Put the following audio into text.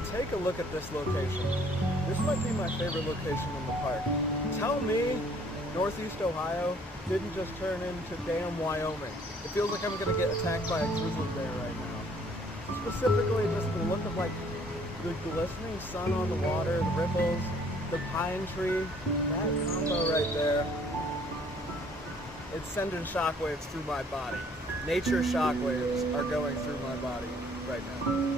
And take a look at this location. This might be my favorite location in the park. Tell me Northeast Ohio didn't just turn into damn Wyoming. It feels like I'm going to get attacked by a grizzly bear right now. Specifically, just the look of like the glistening sun on the water, the ripples, the pine tree, that combo right there. It's sending shockwaves through my body. Nature shockwaves are going through my body right now.